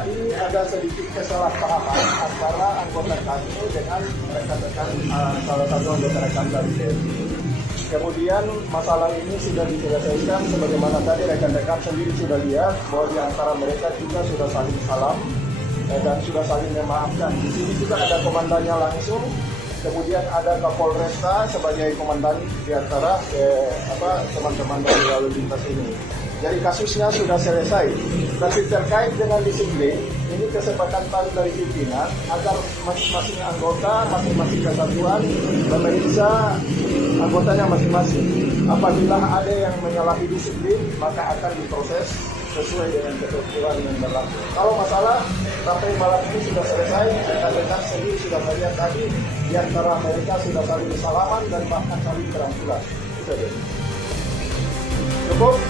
tadi ada sedikit kesalahpahaman antara anggota kami dengan rekan-rekan salah satu anggota rekan dari TNI. Kemudian masalah ini sudah diselesaikan sebagaimana tadi rekan-rekan sendiri sudah lihat bahwa di antara mereka juga sudah saling salam dan sudah saling memaafkan. Di sini juga ada komandannya langsung, kemudian ada Kapolresta sebagai komandan di antara teman-teman dari lalu lintas ini. Jadi kasusnya sudah selesai. Tapi terkait dengan disiplin, ini kesepakatan dari pimpinan agar masing-masing anggota, masing-masing kesatuan memeriksa anggotanya masing-masing. Apabila ada yang menyalahi disiplin, maka akan diproses sesuai dengan ketentuan yang berlaku. Kalau masalah sampai malam ini sudah selesai, rekan-rekan sendiri sudah melihat tadi di antara mereka sudah saling salaman dan bahkan saling berangkulan. Itu saja. Cukup.